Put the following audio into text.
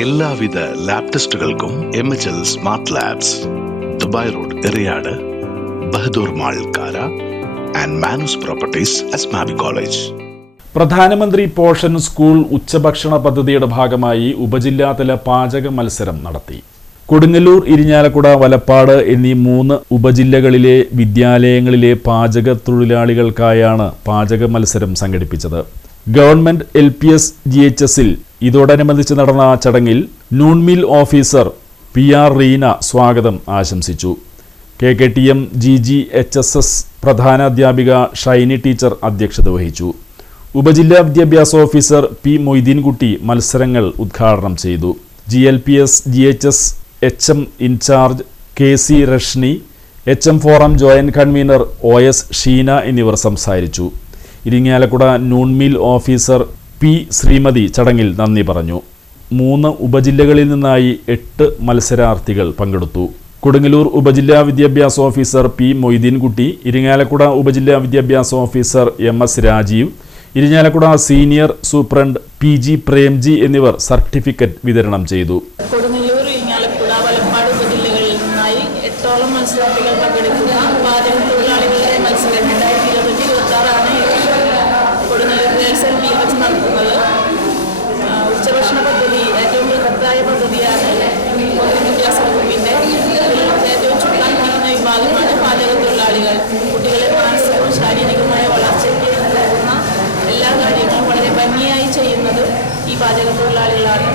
എല്ലാവിധ lab ടെസ്റ്റുകൾക്കും M H L smart labs Dubai road Eriyad Bahadur mall Kara and Manoos properties Asmabi college പ്രധാനമന്ത്രി Poshan school ഉച്ചഭക്ഷണ പദ്ധതിയുടെ ഭാഗമായി ഉപജില്ലാതല പാചക മത്സരം നടത്തി. കൊടുങ്ങല്ലൂർ ഇരിഞ്ഞാലക്കുട വലപ്പാട് എന്നീ മൂന്ന് ഉപജില്ലകളിലെ വിദ്യാലയങ്ങളിലെ പാചക തൊഴിലാളികൾക്കായാണ് പാചക മത്സരം സംഘടിപ്പിച്ചത്. Government L P S G H എസിൽ ഇതോടനുബന്ധിച്ച് നടന്ന ചടങ്ങിൽ noon meal officer P R Reena സ്വാഗതം ആശംസിച്ചു. K K T M G G H S S പ്രധാന അധ്യാപിക ഷൈനി ടീച്ചർ അധ്യക്ഷത വഹിച്ചു. ഉപജില്ലാ വിദ്യാഭ്യാസ ഓഫീസർ പി മൊയ്തീൻകുട്ടി മത്സരങ്ങൾ ഉദ്ഘാടനം ചെയ്തു. G L P S G H S H M in-charge K C Rashni H M forum joint convener O S Sheena എന്നിവർ സംസാരിച്ചു. Irinjalakuda noon meal officer P. Sreemathi ചടങ്ങിൽ നന്ദി പറഞ്ഞു. മൂന്ന് ഉപജില്ലകളിൽ നിന്നായി എട്ട് മത്സരാർത്ഥികൾ പങ്കെടുത്തു. കൊടുങ്ങല്ലൂർ ഉപജില്ലാ വിദ്യാഭ്യാസ ഓഫീസർ പി. മൊയ്തീൻകുട്ടി ഇരിങ്ങാലക്കുട ഉപജില്ലാ വിദ്യാഭ്യാസ officer M. S. Rajeev Irinjalakuda senior superintendent P. G. Premji എന്നിവർ സർട്ടിഫിക്കറ്റ് വിതരണം ചെയ്തു. കൊടുങ്ങല്ലൂർ ഉപജില്ലകളിൽ നിന്നായി എട്ടോളം മത്സരാർത്ഥികൾ പങ്കെടുക്കുന്ന മത്സരം രണ്ടായിരത്തി പദ്ധതിയാണ് വിദ്യാഭ്യാസ വകുപ്പിന്റെ ഏറ്റവും ചുക്കാൻ നിൽക്കുന്ന വിഭാഗമാണ് പാചക തൊഴിലാളികൾ കുട്ടികളെ മാനസികവും ശാരീരികമായ വളർച്ചയ്ക്ക് നൽകുന്ന എല്ലാ കാര്യങ്ങളും വളരെ ഭംഗിയായി ചെയ്യുന്നത് ഈ പാചക തൊഴിലാളികളാണ്.